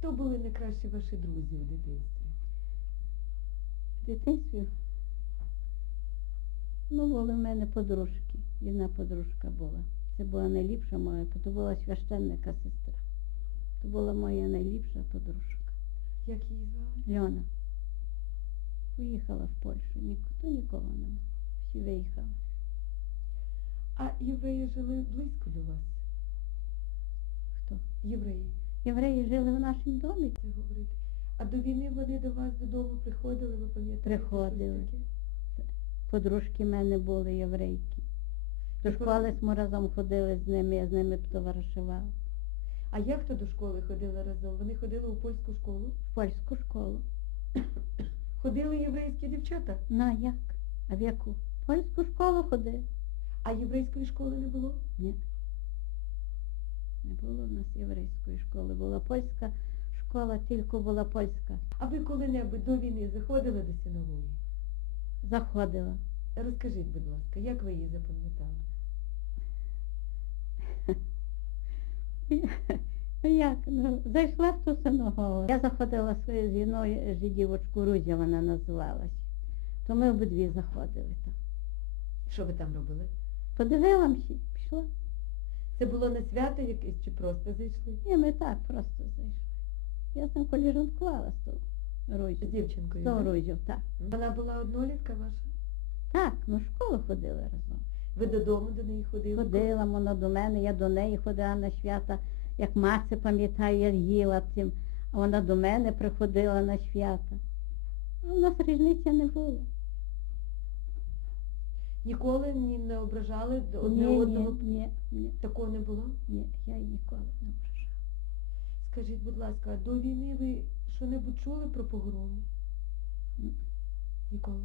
хто були найкращі ваші друзі в дитинстві? В дитинстві. Ну, були в мене подружки. Одна подружка була. Це була найліпша моя, то була священника сестра. То була моя найліпша подружка. Як її звали? Льона. Поїхала в Польщу. Ніхто нікого нема. Всі виїхали. А євреї жили близько до вас? Хто? Євреї, Євреї жили в нашому домі. це говорити. А до війни вони до вас додому приходили, ви пам'ятаєте? Приходили. Подружки в мене були єврейки. До школи ми разом ходили з ними, я з ними товаришувала. А як то до школи ходили разом? Вони ходили у польську школу? В польську школу. Ходили єврейські дівчата, На як? А в яку? В польську школу ходив. а єврейської школи не було? Ні. Не було в нас єврейської школи. Була польська школа, тільки була польська. А ви коли-небудь до війни заходили до синагоги? Заходила. Розкажіть, будь ласка, як ви її запам'ятали? Ну як? Ну, зайшла в ту синагогу. Я заходила з жіною, з дівочку Рузя вона називалась. То ми обидві заходили там. Що ви там робили? Подивилася, пішла. Це було на свято якесь чи просто зайшли? Ні, ми так просто зайшли. Я там коліжанкувала з Рузю. дівчинкою. З да? Так. Вона була однолітка ваша? Так, ми в школу ходили разом. Ви додому до неї ходили? Ходила вона до мене, я до неї ходила на свята. Як маси, пам'ятаю, я їла цим, а вона до мене приходила на свята. У нас різниця не було. Ніколи ні не ображали одне ні, одного? ні, ні, Такого не було? ні, я ніколи не ображала. Скажіть, будь ласка, а до війни ви що-небудь чули про погроми? Ні. Ніколи?